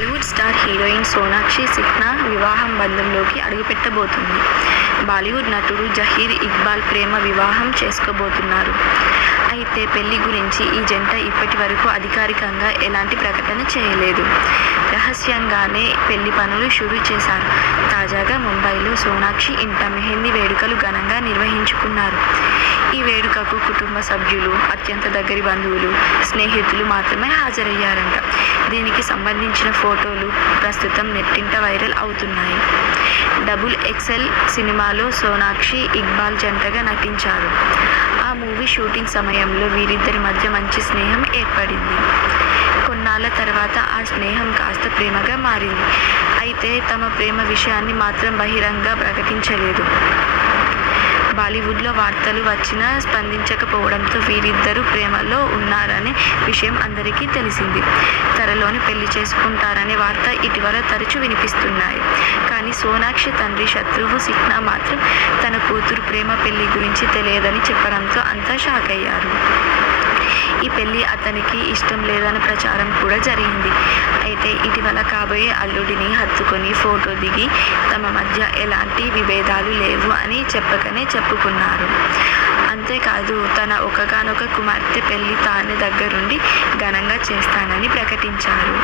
Bollywood star heroine Sonakshi Sinha వివాహం బంధంలోకి అడుగుపెట్టబోతుంది. బాలీవుడ్ నటుడు జహీర్ ఇక్బాల్ ప్రేమ వివాహం చేసుకోబోతున్నారు. అయితే పెళ్ళి గురించి ఈ జంట ఇప్పటి వరకు అధికారికంగా ఎలాంటి ప్రకటన చేయలేదు. రహస్యంగానే పెళ్ళి పనులు షురూ చేశారు. తాజాగా ముంబైలో సోనాక్షి ఇంట మెహందీ వేడుకలు ఘనంగా నిర్వహించుకున్నారు. ఈ వేడుకకు కుటుంబ సభ్యులు అత్యంత దగ్గరి బంధువులు స్నేహితులు మాత్రమే హాజరయ్యారంట. దీనికి సంబంధించిన ఫోటోలు ప్రస్తుతం నెట్టింట వైరల్ అవుతున్నాయి. డబుల్ ఎక్సెల్ సినిమాలో సోనాక్షి ఇక్బాల్ జంటగా నటించారు. ఆ మూవీ షూటింగ్ సమయంలో వీరిద్దరి మధ్య మంచి స్నేహం ఏర్పడింది. కొన్నాళ్ళ తర్వాత ఆ స్నేహం కాస్త ప్రేమగా మారింది. అయితే తమ ప్రేమ విషయాన్ని మాత్రం బహిరంగ ప్రకటించలేదు. బాలీవుడ్లో వార్తలు వచ్చినా స్పందించకపోవడంతో వీరిద్దరూ ప్రేమలో ఉన్నారనే విషయం అందరికీ తెలిసింది. త్వరలోనే పెళ్ళి చేసుకుంటారనే వార్త ఇటీవల తరచూ వినిపిస్తున్నాయి. కానీ సోనాక్షి తండ్రి శత్రువు సిక్నా మాత్రం తన కూతురు ప్రేమ పెళ్ళి గురించి తెలియదని చెప్పడంతో అంతా షాక్ అయ్యారు. ఈ పెళ్ళి అతనికి ఇష్టం లేదన్న ప్రచారం కూడా జరిగింది. అయితే ఇటీవల కాబోయే అల్లుడిని హత్తుకొని ఫోటో దిగి తమ మధ్య ఎలాంటి విభేదాలు లేవు అని చెప్పకనే చెప్పుకున్నారు. అంతేకాదు తన ఒకగానొక కుమార్తె పెళ్ళి తానే దగ్గరుండి ఘనంగా చేస్తానని ప్రకటించారు.